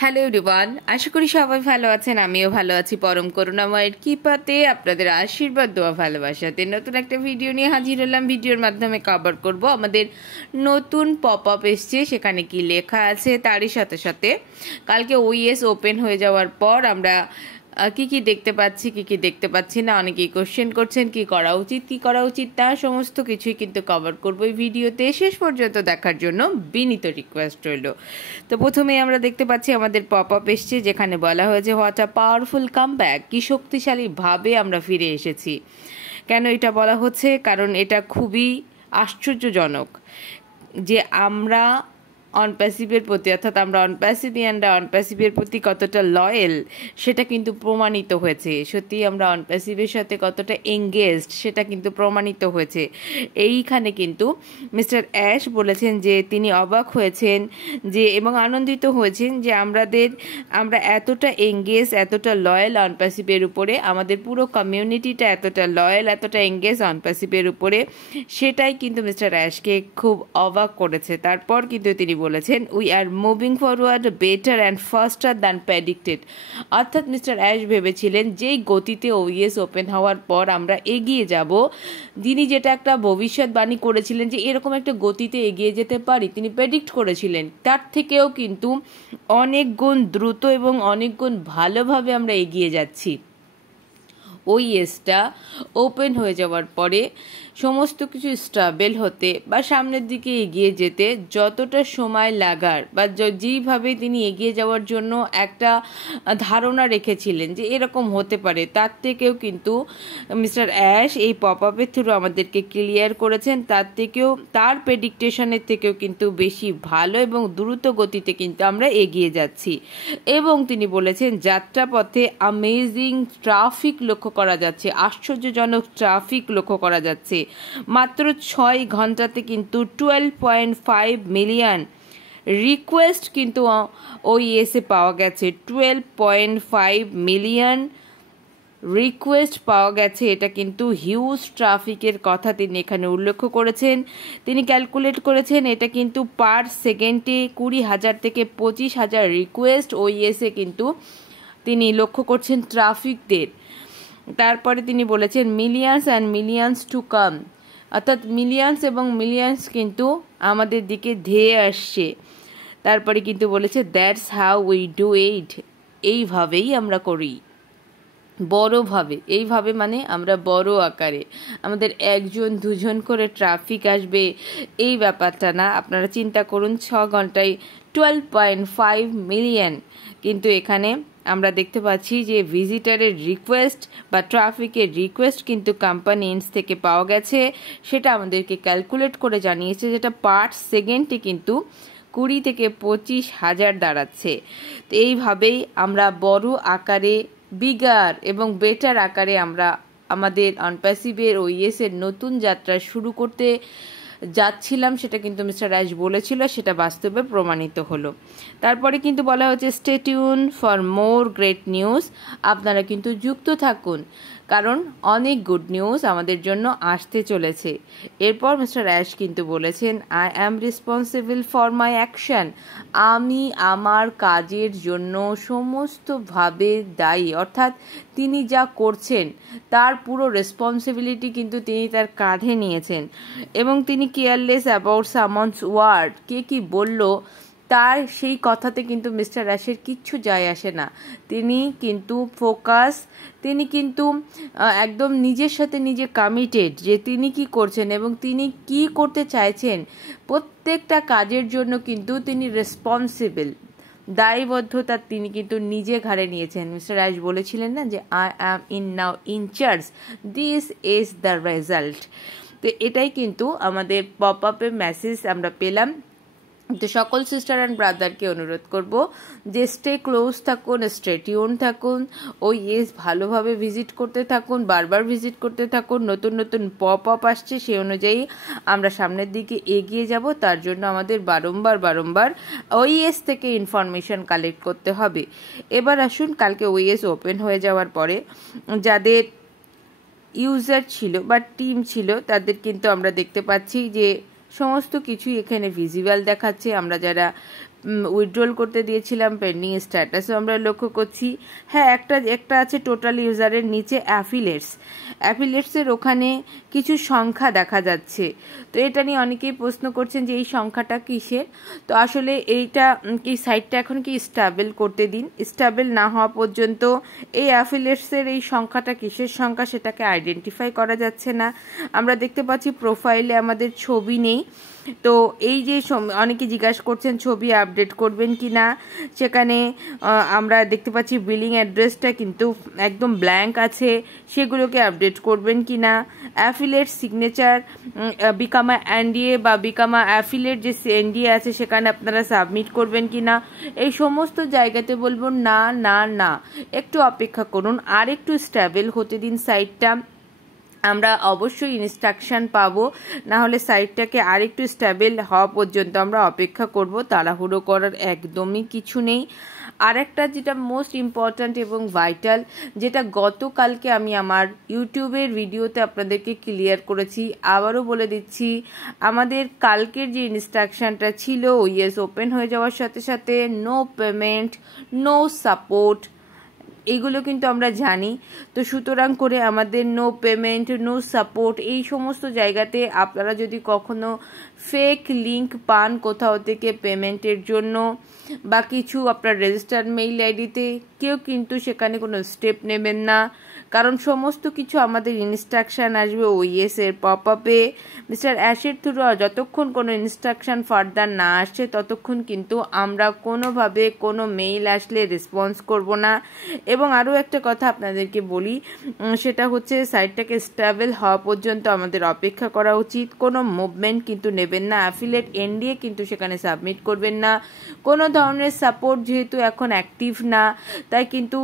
Hello everyone, আশা করি সবাই ভালো আছেন। আমিও ভালো আছি পরম করুণাময়ের কৃপাতে, আপনাদের আশীর্বাদ দোয়া ভালোবাসাতে নতুন একটা ভিডিও নিয়ে হাজির হলাম। ভিডিওর মাধ্যমে কভার করব আমাদের নতুন পপ আপ এসছে, সেখানে কি লেখা আছে তারই সাথে সাথে কালকে ওইএস ওপেন হয়ে যাওয়ার পর আমরা কি কি দেখতে পাচ্ছি, কি কি দেখতে পাচ্ছি না, অনেকেই কোশ্চেন করছেন কি করা উচিত তা সমস্ত কিছুই কিন্তু কভার করবো এই ভিডিওতে। শেষ পর্যন্ত দেখার জন্য বিনীত রিকোয়েস্ট রইল। তো প্রথমেই আমরা দেখতে পাচ্ছি আমাদের পপ আপ এসছে, যেখানে বলা হয়েছে হোয়াট আ পাওয়ারফুল কামব্যাক, কি শক্তিশালীভাবে আমরা ফিরে এসেছি। কেন এটা বলা হচ্ছে? কারণ এটা খুবই আশ্চর্যজনক যে আমরা অনপ্যাসিভের প্রতি, অর্থাৎ আমরা অনপ্যাসিভিয়ানরা অনপ্যাসিভের প্রতি কতটা লয়েল সেটা কিন্তু প্রমাণিত হয়েছে। সত্যি আমরা অনপ্যাসিভের সাথে কতটা এঙ্গেজড সেটা কিন্তু প্রমাণিত হয়েছে। এইখানে কিন্তু মিস্টার অ্যাশ বলেছেন যে তিনি অবাক হয়েছেন যে এবং আনন্দিত হয়েছেন যে আমরা এতটা এঙ্গেজ, এতটা লয়েল অনপ্যাসিভের উপরে, আমাদের পুরো কমিউনিটিটা এতটা লয়েল, এতটা এঙ্গেজ অনপ্যাসিভের উপরে, সেটাই কিন্তু মিস্টার অ্যাশকে খুব অবাক করেছে। তারপর কিন্তু তিনি বলেছেন we are moving forward better and ফাস্টার than predicted. অর্থাৎ মিস্টার অ্যাশ ভেবেছিলেন যেই গতিতে ওইএস ওপেন হওয়ার পর আমরা এগিয়ে যাব, যিনি যেটা একটা ভবিষ্যৎবাণী করেছিলেন যে এরকম একটা গতিতে এগিয়ে যেতে পারি, তিনি প্রেডিক্ট করেছিলেন তার থেকেও কিন্তু অনেক গুণ দ্রুত এবং অনেক গুণ ভালোভাবে আমরা এগিয়ে যাচ্ছি। ওইএসটা ওপেন হয়ে যাওয়ার পরে সমস্ত কিছু স্টেবল হতে বা সামনের দিকে এগিয়ে যেতে যতটা সময় লাগার বা যেইভাবে তিনি এগিয়ে যাওয়ার জন্য একটা ধারণা রেখেছিলেন যে এরকম হতে পারে, তার থেকেও কিন্তু মিস্টার অ্যাশ এই পপ আপের থ্রু আমাদেরকে ক্লিয়ার করেছেন, তার থেকেও, তার প্রেডিকটেশনের থেকেও কিন্তু বেশি ভালো এবং দ্রুত গতিতে কিন্তু আমরা এগিয়ে যাচ্ছি। এবং তিনি বলেছেন যাত্রাপথে অ্যামেজিং ট্রাফিক লক্ষ্য করা যাচ্ছে, আশ্চর্যজনক ট্রাফিক লক্ষ্য করা যাচ্ছে। মাত্র 6 ঘন্টাতে কিন্তু 12.5 মিলিয়ন রিকোয়েস্ট কিন্তু ওইএসে পাওয়া গেছে। 12.5 মিলিয়ন রিকোয়েস্ট পাওয়া গেছে। এটা কিন্তু হিউজ ট্রাফিকের কথা তিনি এখানে উল্লেখ করেছেন। তিনি ক্যালকুলেট করেছেন এটা কিন্তু পার সেকেন্ডে 20,000 থেকে 25,000 রিকোয়েস্ট ওইএসে কিন্তু তিনি লক্ষ্য করছেন ট্রাফিকদের। তারপরে তিনি বলেছেন millions and millions to come, অর্থাৎ মিলিয়ন্স এবং মিলিয়ন্স কিন্তু আমাদের দিকে ধেয়ে আসছে। তারপরে কিন্তু বলেছে that's how we do it, এইভাবেই আমরা করি, বড়ভাবে। এইভাবে মানে আমরা বড় আকারে, আমাদের 1জন 2জন করে ট্রাফিক আসবে এই ব্যাপারটা না। আপনারা চিন্তা করুন 6 ঘন্টায় 12.5 মিলিয়ন। কিন্তু এখানে আমরা দেখতে পাচ্ছি যে ভিজিটারের রিকোয়েস্ট বা ট্রাফিকের রিকোয়েস্ট কিন্তু কোম্পানি ইন্স থেকে পাওয়া গেছে, সেটা আমাদেরকে ক্যালকুলেট করে জানিয়েছে, যেটা পার সেকেন্ডে কিন্তু 20 থেকে 25,000 দাঁড়াচ্ছে। তো এইভাবেই আমরা বড় আকারে, বিগার এবং বেটার আকারে আমরা আমাদের অনপ্যাসিভের ওইএসের নতুন যাত্রা শুরু করতে যাচ্ছিলাম। সেটা কিন্তু মিস্টার অ্যাশ বলেছিল, সেটা বাস্তবে প্রমাণিত হলো। তারপরে কিন্তু বলা হচ্ছে stay tune for more great news, আপনারা কিন্তু যুক্ত থাকুন কারণ অনেক গুড নিউজ আমাদের জন্য আসতে চলেছে। এরপর মিস্টার অ্যাশ কিন্তু বলেছেন I am responsible for my action, আমি আমার কাজের জন্য সমস্তভাবে দায়ী। অর্থাৎ তিনি যা করছেন তার পুরো রেসপন্সিবিলিটি কিন্তু তিনি তার কাঁধে নিয়েছেন এবং তিনি কেয়ারলেস অ্যাবাউট সামন্স ওয়ার্ড, কে কি বলল তার সেই কথাতে কিন্তু মিস্টার অ্যাশের কিচ্ছু যায় আসে না। তিনি কিন্তু ফোকাস, তিনি কিন্তু একদম নিজের সাথে নিজে কমিটেড যে তিনি কি করছেন এবং তিনি কি করতে চাইছেন। প্রত্যেকটা কাজের জন্য কিন্তু তিনি রেসপন্সিবল, দায়বদ্ধতা তিনি কিন্তু নিজে ঘাড়ে নিয়েছেন। মিস্টার অ্যাশ বলেছিলেন না যে I am now in charge, this is the result. তো এটাই কিন্তু আমাদের পপ আপে মেসেজ আমরা পেলাম। তো সকল সিস্টার অ্যান্ড ব্রাদারকে অনুরোধ করব যে স্টে ক্লোজ থাকুন, স্টে টিউন থাকুন, ওইএস ভালোভাবে ভিজিট করতে থাকুন, বারবার ভিজিট করতে থাকুন। নতুন নতুন পপ আপ আসছে, সেই অনুযায়ী আমরা সামনের দিকে এগিয়ে যাব। তার জন্য আমাদের বারংবার ওইএস থেকে ইনফরমেশন কালেক্ট করতে হবে। এবার আসুন কালকে ওইএস ওপেন হয়ে যাওয়ার পরে যাদের ইউজার ছিল বা টিম ছিল তাদের কিন্তু আমরা দেখতে পাচ্ছি যে সমস্ত কিছুই এখানে ভিজিবল দেখাচ্ছে। আমরা যারা উইথড্রল করতে দিয়েছিলাম পেন্ডিং স্ট্যাটাসও আমরা লক্ষ্য করছি। হ্যাঁ, একটা আছে টোটাল ইউজারের নিচে অ্যাফিলিয়েটসের ওখানে কিছু সংখ্যা দেখা যাচ্ছে। তো এটা নিয়ে অনেকেই প্রশ্ন করছেন যে এই সংখ্যাটা কিসের। তো আসলে এইটা এই সাইটটা এখন কি স্টেবল করতে দিন, স্টেবল না হওয়া পর্যন্ত এই অ্যাফিলিয়েটসের এই সংখ্যাটা কিসের সংখ্যা সেটাকে আইডেন্টিফাই করা যাচ্ছে না। আমরা দেখতে পাচ্ছি প্রোফাইলে আমাদের ছবি নেই। তো এই যে অনেকে জিজ্ঞাসা করছেন ছবি আপডেট করবেন কি না, সেখানে আমরা দেখতে পাচ্ছি বিলিং অ্যাড্রেসটা কিন্তু একদম ব্ল্যাঙ্ক আছে, সেগুলোকে আপডেট করবেন কি না। অ্যাফিলিয়েট সিগনেচার বিকামা এনডিএ বা বিকামা অ্যাফিলিয়েট যে এনডিএ আছে সেখানে আপনারা সাবমিট করবেন কি না। এই সমস্ত জায়গাতে বলবো না না না, একটু অপেক্ষা করুন, আর একটু স্টেবল হতে দিন সাইটটা। আমরা অবশ্যই ইনস্ট্রাকশন পাবো, না হলে সাইটটাকে আরেকটু স্টেবল হওয়া পর্যন্ত আমরা অপেক্ষা করব। তাড়াহুড়ো করার একদমই কিছু নেই। আর একটা যেটা মোস্ট ইম্পর্ট্যান্ট এবং ভাইটাল, যেটা গতকালকে আমি আমার ইউটিউবের ভিডিওতে আপনাদেরকে ক্লিয়ার করেছি, আবারও বলে দিচ্ছি, আমাদের কালকের যে ইনস্ট্রাকশনটা ছিল ওইএস ওপেন হয়ে যাওয়ার সাথে সাথে নো পেমেন্ট, নো সাপোর্ট, এইগুলো কিন্তু আমরা জানি। তো সুতরাং করে আমাদের নো পেমেন্ট, নো সাপোর্ট, এই সমস্ত জায়গাতে আপনারা যদি কখনো ফেক লিঙ্ক পান কোথাও থেকে পেমেন্টের জন্য বা কিছু আপনার রেজিস্টার্ড মেইল আইডিতে, কেউ কিন্তু সেখানে কোনো স্টেপ নেবেন না। কারণ সমস্ত কিছু আমাদের ইনস্ট্রাকশন আসবে ওইএস এর পপ আপে। মিস্টার অ্যাশের থ্রু যতক্ষণ কোনো ইনস্ট্রাকশন ফার্দার না আসছে ততক্ষণ কিন্তু আমরা কোনোভাবে কোনো মেইল আসলে রেসপন্স করব না। এবং আরও একটা কথা আপনাদেরকে বলি, সেটা হচ্ছে সাইটটাকে স্টেবল হওয়া পর্যন্ত আমাদের অপেক্ষা করা উচিত। কোনো মুভমেন্ট কিন্তু নেবেন না, অ্যাফিলিয়েট এনডিএ কিন্তু সেখানে সাবমিট করবেন না। কোনো ধরনের সাপোর্ট যেহেতু এখন অ্যাক্টিভ না, তাই কিন্তু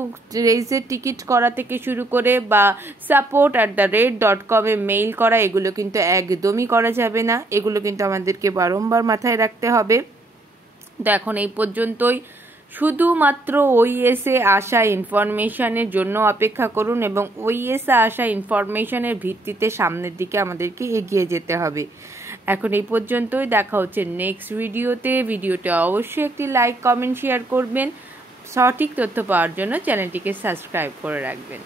রেইজের টিকিট করা থেকে শুরু করে বা support@.com মেইল করা, এগুলো কিন্তু একদমই করা যাবে না। এগুলো কিন্তু আমাদেরকে বারংবার মাথায় রাখতে হবে। তো এখন এই পর্যন্তই, শুধুমাত্র ওইএসে আসা ইনফরমেশনের জন্য অপেক্ষা করুন এবং ওইএসে আসা ইনফরমেশনের ভিত্তিতে সামনের দিকে আমাদেরকে এগিয়ে যেতে হবে। এখন এই পর্যন্তই, দেখা হচ্ছে নেক্সট ভিডিওতে। ভিডিওটা অবশ্যই একটি লাইক, কমেন্ট, শেয়ার করবেন। সঠিক তথ্য পাওয়ার জন্য চ্যানেলটিকে সাবস্ক্রাইব করে রাখবেন।